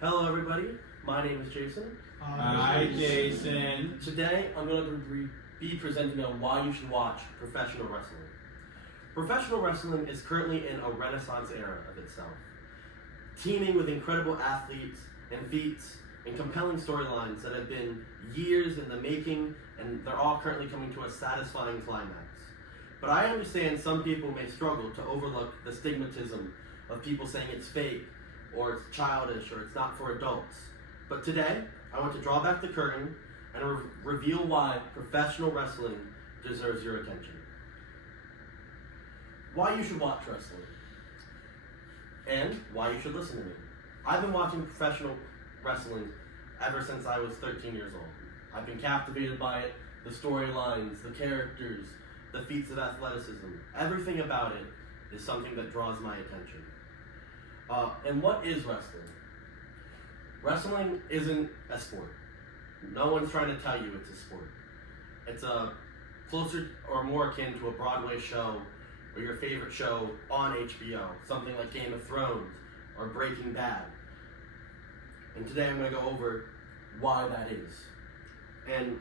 Hello everybody, my name is Jason. Hi Jason. Today I'm going to be presenting on why you should watch professional wrestling. Professional wrestling is currently in a renaissance era of itself, teeming with incredible athletes and feats and compelling storylines that have been years in the making, and they're all currently coming to a satisfying climax. But I understand some people may struggle to overlook the stigmatism of people saying it's fake, or it's childish, or it's not for adults. But today, I want to draw back the curtain and reveal why professional wrestling deserves your attention. Why you should watch wrestling, and why you should listen to me. I've been watching professional wrestling ever since I was 13 years old. I've been captivated by it, the storylines, the characters, the feats of athleticism. Everything about it is something that draws my attention. And what is wrestling? Wrestling isn't a sport. No one's trying to tell you it's a sport. It's a closer or more akin to a Broadway show or your favorite show on HBO, something like Game of Thrones or Breaking Bad. And today I'm going to go over why that is. And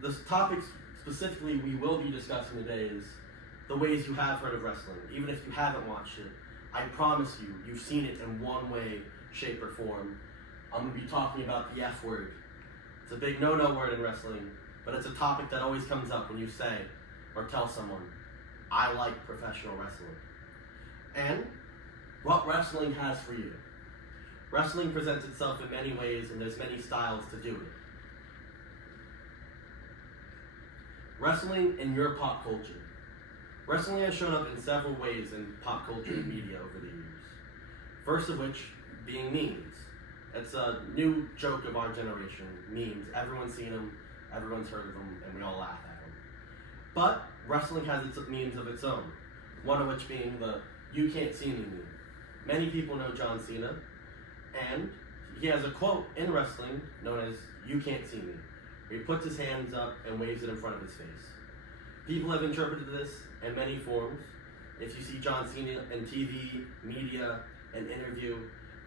the topic specifically we will be discussing today is the ways you have heard of wrestling. Even if you haven't watched it, I promise you, you've seen it in one way, shape, or form. I'm going to be talking about the F word. It's a big no-no word in wrestling, but it's a topic that always comes up when you say or tell someone, I like professional wrestling. And what wrestling has for you. Wrestling presents itself in many ways, and there's many styles to do it. Wrestling in your pop culture. Wrestling has shown up in several ways in pop culture and media over the years. First of which being memes. It's a new joke of our generation, memes. Everyone's seen them, everyone's heard of them, and we all laugh at them. But wrestling has its memes of its own, one of which being the "you can't see me" meme. Many people know John Cena, and he has a quote in wrestling known as "you can't see me," where he puts his hands up and waves it in front of his face. People have interpreted this in many forms. If you see John Cena in TV, media, and interview,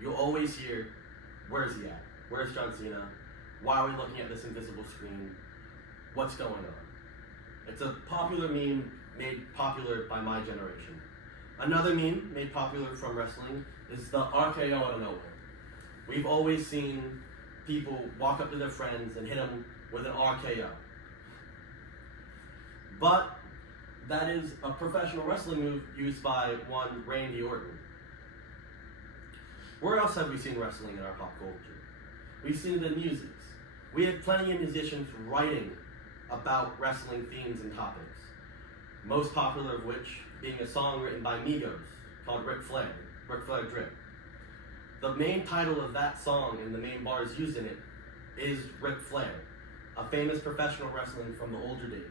you'll always hear, where's he at? Where's John Cena? Why are we looking at this invisible screen? What's going on? It's a popular meme made popular by my generation. Another meme made popular from wrestling is the RKO out of nowhere. We've always seen people walk up to their friends and hit them with an RKO. But that is a professional wrestling move used by one Randy Orton. Where else have we seen wrestling in our pop culture? We've seen it in music. We have plenty of musicians writing about wrestling themes and topics. Most popular of which being a song written by Migos called Ric Flair Drip. The main title of that song and the main bars used in it is Ric Flair, a famous professional wrestler from the older days.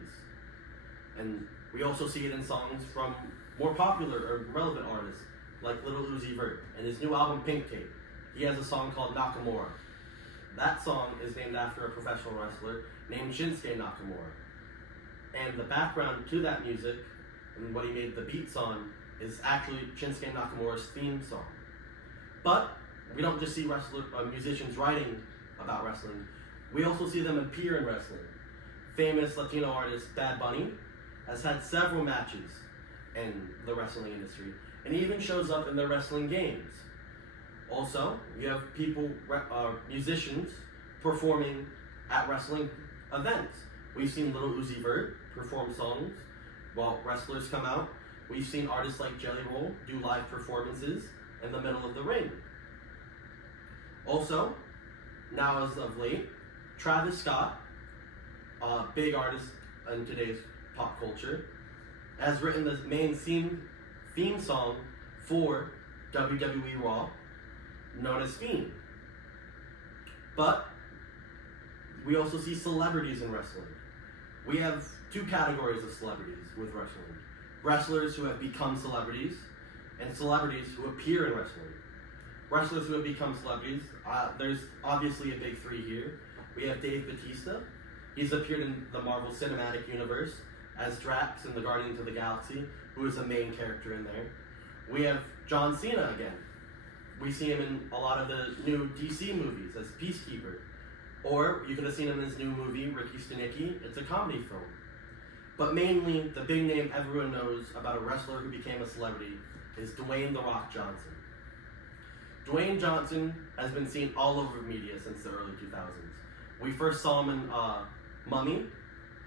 And we also see it in songs from more popular or relevant artists like Lil Uzi Vert. In his new album Pink Tape, he has a song called Nakamura. That song is named after a professional wrestler named Shinsuke Nakamura. And the background to that music and what he made the beats on is actually Shinsuke Nakamura's theme song. But we don't just see musicians writing about wrestling, we also see them appear in wrestling. Famous Latino artist Bad Bunny has had several matches in the wrestling industry, and he even shows up in the wrestling games. Also, you have musicians performing at wrestling events. We've seen Lil Uzi Vert perform songs while wrestlers come out. We've seen artists like Jelly Roll do live performances in the middle of the ring. Also, now as of late, Travis Scott, a big artist in today's pop culture, has written the main theme song for WWE Raw, known as Fiend. But we also see celebrities in wrestling. We have two categories of celebrities with wrestling. Wrestlers who have become celebrities, and celebrities who appear in wrestling. Wrestlers who have become celebrities, there's obviously a big three here. We have Dave Bautista. He's appeared in the Marvel Cinematic Universe as Drax in the Guardians of the Galaxy, who is a main character in there. We have John Cena again. we see him in a lot of the new DC movies as Peacekeeper. Or you could have seen him in his new movie, Ricky Stenicki. It's a comedy film. But mainly, the big name everyone knows about a wrestler who became a celebrity is Dwayne "The Rock" Johnson. Dwayne Johnson has been seen all over media since the early 2000s. We first saw him in Mummy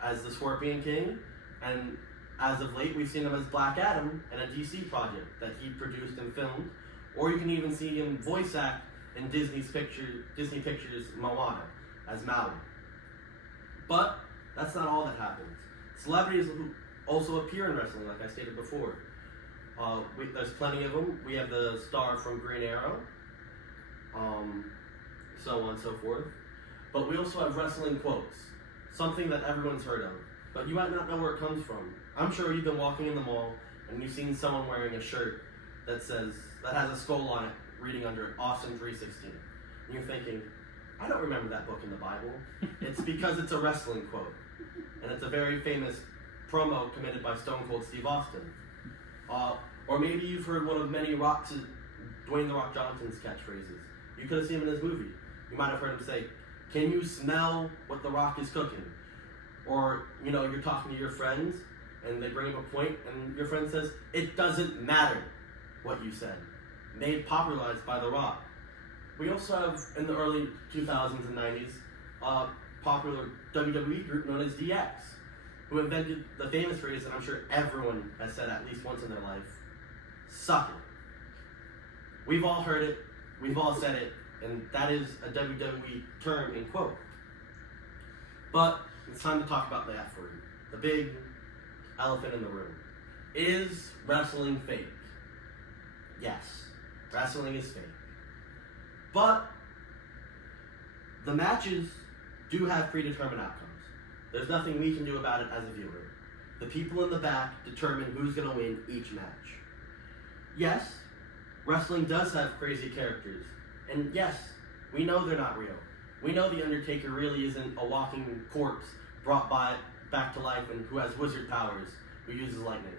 as the Scorpion King, and as of late, we've seen him as Black Adam in a DC project that he produced and filmed, or you can even see him voice act in Disney Pictures' Moana as Maui. But that's not all that happens. Celebrities who also appear in wrestling, like I stated before. There's plenty of them. We have the star from Green Arrow, so on and so forth. But we also have wrestling quotes, something that everyone's heard of, but you might not know where it comes from. I'm sure you've been walking in the mall and you've seen someone wearing a shirt that has a skull on it, reading under it, Austin 3:16. And you're thinking, I don't remember that book in the Bible. It's because it's a wrestling quote, and it's a very famous promo committed by Stone Cold Steve Austin. Or maybe you've heard one of many Dwayne "The Rock" Johnson's catchphrases. You could have seen him in his movie. You might have heard him say, "Can you smell what The Rock is cooking?" Or, you're talking to your friends, and they bring up a point, and your friend says, "It doesn't matter what you said." Made popularized by The Rock. We also have, in the early 2000s and 90s, a popular WWE group known as DX, who invented the famous phrase that I'm sure everyone has said at least once in their life, "Suck it." We've all heard it, we've all said it, and that is a WWE term in quote. But it's time to talk about the F word, the big elephant in the room. Is wrestling fake? Yes, wrestling is fake. But the matches do have predetermined outcomes. There's nothing we can do about it as a viewer. The people in the back determine who's going to win each match. Yes, wrestling does have crazy characters. And yes, we know they're not real. We know The Undertaker really isn't a walking corpse brought back to life and who has wizard powers, who uses lightning.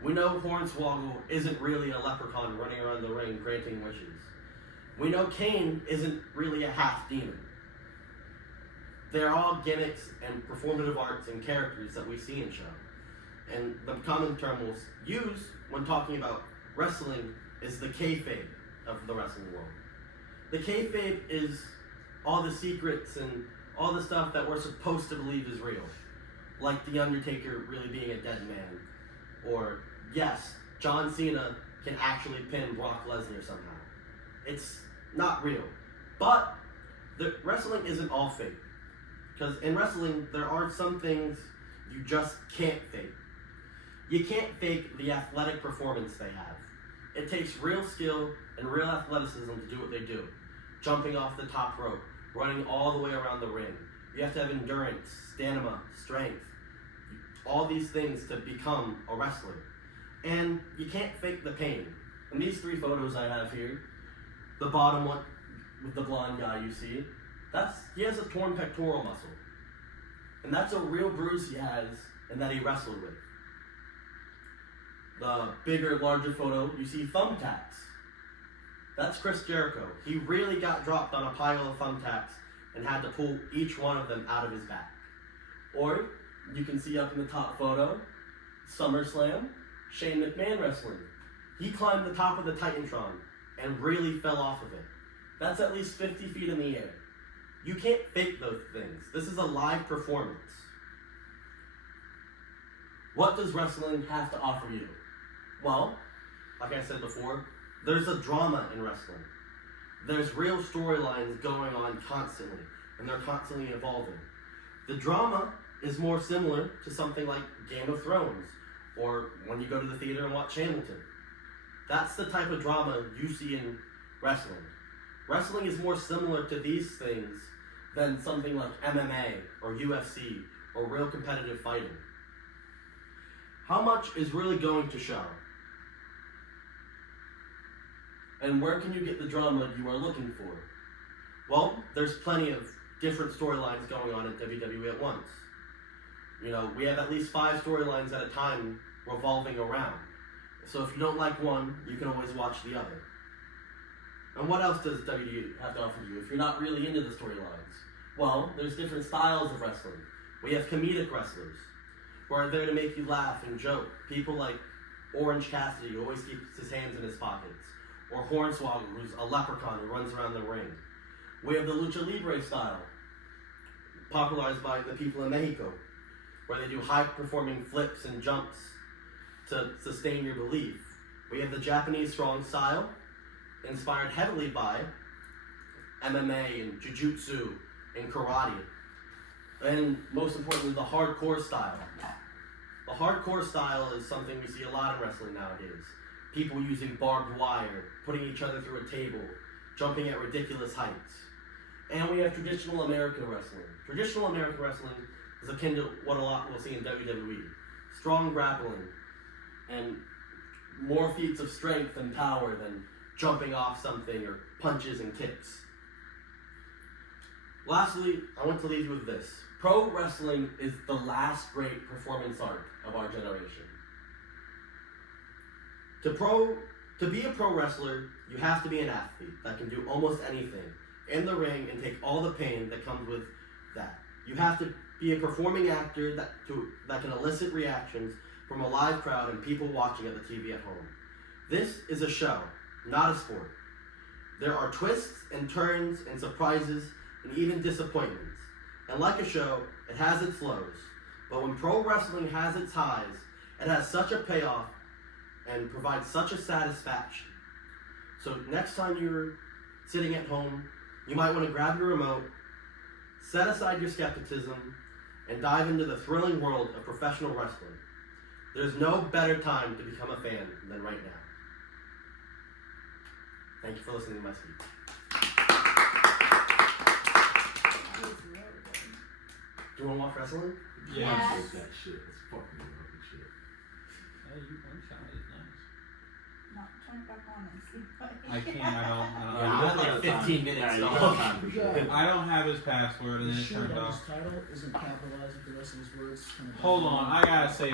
We know Hornswoggle isn't really a leprechaun running around the ring granting wishes. We know Kane isn't really a half demon. They're all gimmicks and performative arts and characters that we see in show. And the common term we'll use when talking about wrestling is the kayfabe of the wrestling world. The kayfabe is all the secrets and all the stuff that we're supposed to believe is real. Like The Undertaker really being a dead man. Or, yes, John Cena can actually pin Brock Lesnar somehow. It's not real. But the wrestling isn't all fake. Because in wrestling, there are some things you just can't fake. You can't fake the athletic performance they have. It takes real skill and real athleticism to do what they do. Jumping off the top rope, running all the way around the ring. You have to have endurance, stamina, strength. All these things to become a wrestler. And you can't fake the pain. In these three photos I have here, the bottom one with the blonde guy you see, he has a torn pectoral muscle. And that's a real bruise he has and that he wrestled with. The bigger, larger photo, you see thumbtacks. That's Chris Jericho. He really got dropped on a pile of thumbtacks and had to pull each one of them out of his back. Or, you can see up in the top photo, SummerSlam, Shane McMahon wrestling. He climbed the top of the Titantron and really fell off of it. That's at least 50 feet in the air. You can't fake those things. This is a live performance. What does wrestling have to offer you? Well, like I said before, there's a drama in wrestling. There's real storylines going on constantly, and they're constantly evolving. The drama is more similar to something like Game of Thrones, or when you go to the theater and watch Hamilton. That's the type of drama you see in wrestling. Wrestling is more similar to these things than something like MMA or UFC or real competitive fighting. How much is really going to show? And where can you get the drama you are looking for? Well, there's plenty of different storylines going on at WWE at once. We have at least 5 storylines at a time revolving around. So if you don't like one, you can always watch the other. And what else does WWE have to offer you if you're not really into the storylines? Well, there's different styles of wrestling. We have comedic wrestlers who are there to make you laugh and joke. People like Orange Cassidy, who always keeps his hands in his pockets, or Hornswoggle, who's a leprechaun who runs around the ring. We have the Lucha Libre style, popularized by the people in Mexico, where they do high-performing flips and jumps to sustain your belief. We have the Japanese strong style, inspired heavily by MMA and Jiu-Jitsu and karate. And most importantly, the hardcore style. The hardcore style is something we see a lot in wrestling nowadays. People using barbed wire, putting each other through a table, jumping at ridiculous heights. And we have traditional American wrestling. Traditional American wrestling is akin to what a lot we'll see in WWE. Strong grappling and more feats of strength and power than jumping off something or punches and kicks. Lastly, I want to leave you with this. Pro wrestling is the last great performance art of our generation. To be a pro wrestler, you have to be an athlete that can do almost anything in the ring and take all the pain that comes with that. You have to be a performing actor that can elicit reactions from a live crowd and people watching at the TV at home. This is a show, not a sport. There are twists and turns and surprises and even disappointments. And like a show, it has its lows. But when pro wrestling has its highs, it has such a payoff and provides such a satisfaction. So next time you're sitting at home, you might want to grab your remote, set aside your skepticism, and dive into the thrilling world of professional wrestling. There's no better time to become a fan than right now. Thank you for listening to my speech. Do you want to watch wrestling? Yeah. Yes. That shit. It's fucking rubber shit. Hey, you one-shot it, nice. No, turn it back on and see what I can't, I don't Yeah, I have like 15 minutes. Yeah, you so- got time for sure. I don't have his password and The then it shirt turned on off. his title isn't capitalized with the rest of his words. Kind of Hold on, I gotta say